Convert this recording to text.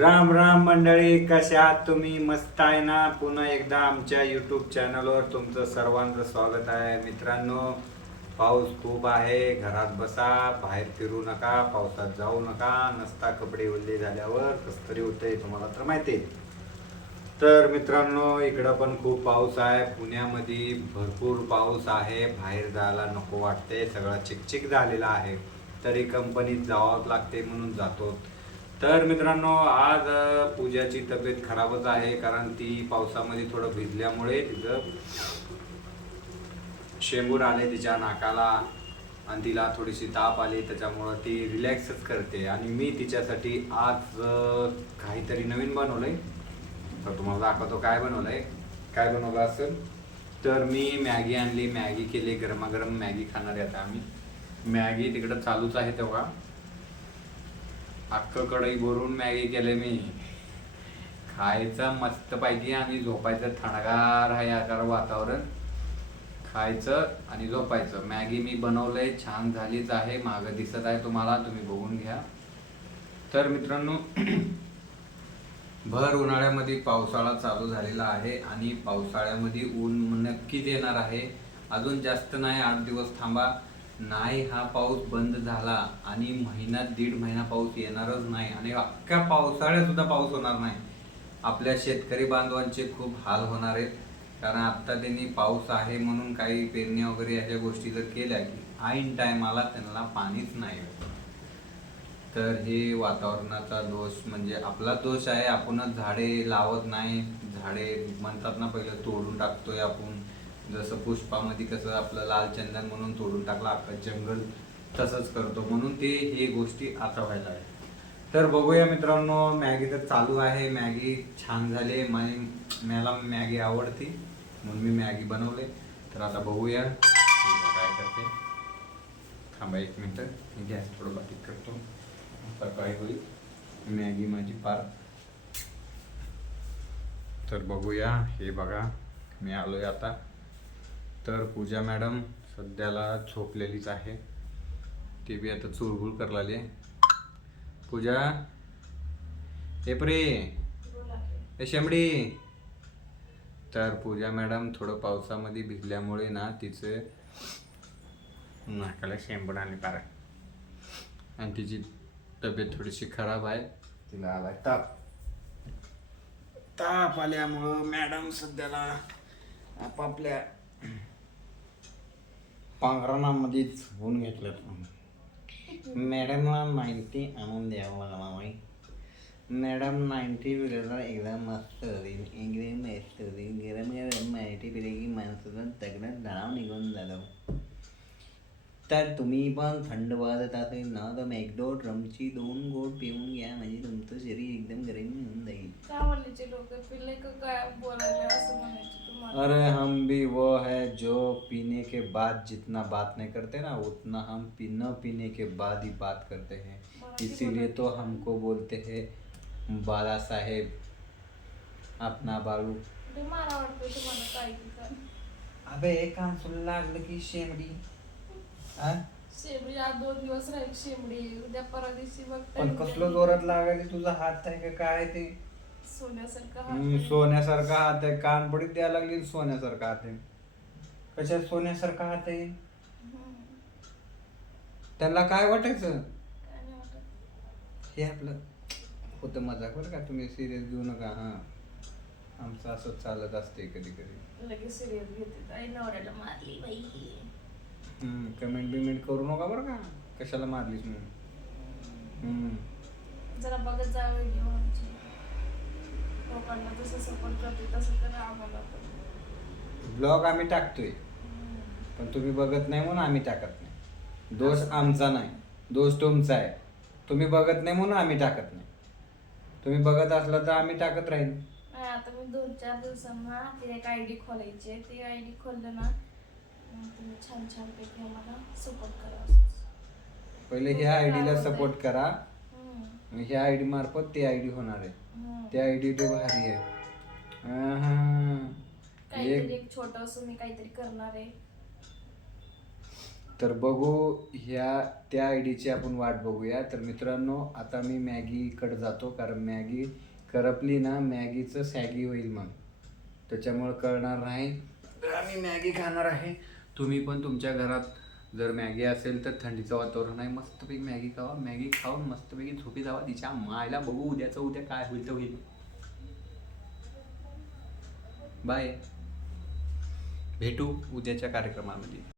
राम राम मंडळी कशा आहात तुम्ही? मस्त आहे ना? पुन्हा एकदा आमच्या यूट्यूब चॅनलवर तुमचं सर्वांचं स्वागत आहे. मित्रांनो पाऊस खूप आहे. घरात बसा बाहेर फिरू नका पावसात जाऊ नका. नसता कपडे ओले झाल्यावर कसं तरी होतंय तुम्हाला तर माहिती आहे. तर मित्रांनो इकडं पण खूप पाऊस आहे. पुण्यामध्ये भरपूर पाऊस आहे. बाहेर जायला नको वाटते सगळं चिकचिक झालेला आहे. तरी कंपनीत जावंच लागते म्हणून जातो तर मित्रांनो आज पूजाची तब्येत खराबच आहे कारण ती पावसामध्ये थोडं भिजल्यामुळे तिचं शेंबूर आले तिच्या नाकाला आणि तिला थोडीशी ताप आली त्याच्यामुळं ती रिलॅक्सच करते. आणि मी तिच्यासाठी आज काहीतरी नवीन बनवलंय. तर तुम्हाला दाखवतो काय बनवलंय. काय बनवलं असेल? तर मी मॅगी आणली. मॅगी केली गरमागरम मॅगी खाणार आहे आता आम्ही. मॅगी तिकडं चालूच आहे तेव्हा. अख्खं कढई भरून मॅगी केले मी. खायचं मस्त पाहिजे आणि झोपायचं थंडगार आहे आकार वातावरण. खायचं आणि झोपायचं. मॅगी मी बनवलंय छान झालीच आहे मागं दिसत आहे तुम्हाला तुम्ही बघून घ्या. तर मित्रांनो भर उन्हाळ्यामध्ये पावसाळा चालू झालेला आहे आणि पावसाळ्यामध्ये ऊन नक्कीच येणार आहे. अजून जास्त नाही आठ दिवस थांबा. नाही हा पाऊस बंद झाला आणि महिना दीड महिना पाऊस येणारच नाही आणि अख्ख्या पावसाळ्यात सुद्धा पाऊस होणार नाही. आपल्या शेतकरी बांधवांचे खूप हाल होणार आहेत. कारण आत्ता त्यांनी पाऊस आहे म्हणून काही पेरण्या वगैरे अशा गोष्टी जर केल्या की ऐन टायमाला त्यांना पाणीच नाही. तर हे वातावरणाचा दोष म्हणजे आपला दोष आहे आपणच झाडे लावत नाही. झाडे म्हणतात ना पहिलं तोडून टाकतोय आपण. जसं पुष्पामध्ये कसं आपलं लाल चंदन म्हणून तोडून टाकलं आपलं जंगल तसंच करतो. म्हणून ते हे गोष्टी आता व्हायला आहे तर बघूया मित्रांनो मॅगी तर चालू आहे. मॅगी छान झाली मला मला मॅगी आवडती. म्हणून मी मॅगी बनवले. तर आता बघूया. काय करते? थांबा एक मिनटं. मी गॅस थोडं बारीक करतो. आता काय होईल? मॅगी माझी पार. तर बघूया. हे बघा. मी आलोय आता. तर पूजा मॅडम सध्याला झोपलेलीच आहे. ती बी आता चुळबुळ करायला पूजा ए परे ए शेंबडी. तर पूजा मॅडम थोडं पावसामध्ये भिजल्यामुळे ना तिचं नाकाला शेंबड आले पार. आणि तिची तब्येत थोडीशी खराब आहे. तिला आलाय ताप. ताप आल्यामुळं मॅडम सध्याला आपापल्या पांघरणामध्येच होऊन घेतलं मॅडमला माहिती आणून द्यावं लागला बाई मॅडम नाईन्टी पिरियडला एकदम मस्त होती एकदम मस्त होती गरम गरम नाईन्टी पिढे की माणसाचं तगडं तणाव निघून जातो. तर तुम्ही पण थंड वाजत असेल ना तर मग एक दोन ड्रमची दोन गोट पिऊन घ्या म्हणजे तुमचं शरीर एकदम गरम होऊन जाईल. काय म्हणायचे लोक? पिल्ले का काय बोलायला असं म्हणायचे तुम्हाला? अरे हम भी वो है जो पीने के बाद जितना बात नहीं करते ना उतना हम पी न पीने के बाद ही बात करते हैं। इसीलिए तो हमको बोलते हैं बाला साहेब अपना बाळू ते मारा वाटतं तुम्हाला काय की काय अबे एक काम सुन लागलं की शेमडी हा? शेमडी आज दोन दिवस राहील शेमडी उद्या परवा दिवशी बघ पण कसलं जोरात लागायला तुझा हात आहे का काय ते? सोन्यासारखं हम्म, हात सोन्यासारखा हात आहे. कान पडीत द्यायला लागली सोन्यासारखा हात आहे. कशा सोन्यासारखा हात आहे? हम्म. त्यांना काय वाटायचं? काय नाही वाटत. हे आपलं होतं मजाक बरं का? तुम्ही सिरियस घेऊ नका. हां. आमचं असं चालत असते कधी कधी. लगेच सिरियस घेते. आई नवऱ्याला मारली बाई. कमेंट बिमेंट करू नका बरं का. कशाला मारलीस म्हणून. हम्म. जरा बघत जा व्हिडिओ आमची लोकांना जसं सपोर्ट करते तसं करा आम्हाला ब्लॉग आम्ही टाकतोय. पण तुम्ही बघत नाही म्हणून आम्ही टाकत नाही. दोष आमचा नाही. दोष तुमचा आहे. तुम्ही बघत नाही म्हणून आम्ही टाकत नाही. तुम्ही बघत असलं तर आम्ही टाकत राहील नाही, आता मी दोन चार दिवसांना ती एक आय डी खोलायची आहे. ती आय डी खोललं ना तुम्ही छान छान पैकी आम्हाला सपोर्ट करा असंच. पहिले ह्या आय डीला सपोर्ट करा. हम्म, मग ह्या आय डी मार्फत ते आय डी होणार आहे. हम्म. ते आय डी ते भारी आहे. आहा. काहीतरी एक एक छोटस मी काहीतरी करणार आहे. तर बघू ह्या त्या आय डीची आपण वाट बघूया. तर मित्रांनो आता मी मॅगीकडे जातो कारण मॅगी करपली ना मॅगीचं सॅगी होईल मग. त्याच्यामुळं कळणार नाही. तर आम्ही मॅगी खाणार आहे. तुम्ही पण तुमच्या घरात जर मॅगी असेल तर थंडीचं वातावरण आहे मस्तपैकी मॅगी खावा. मॅगी खाऊन मस्तपैकी झोपी जावा. तिच्या मायला बघू उद्याचं उद्या काय होईल तर होईल. बाय भेटू उद्याच्या कार्यक्रमामध्ये.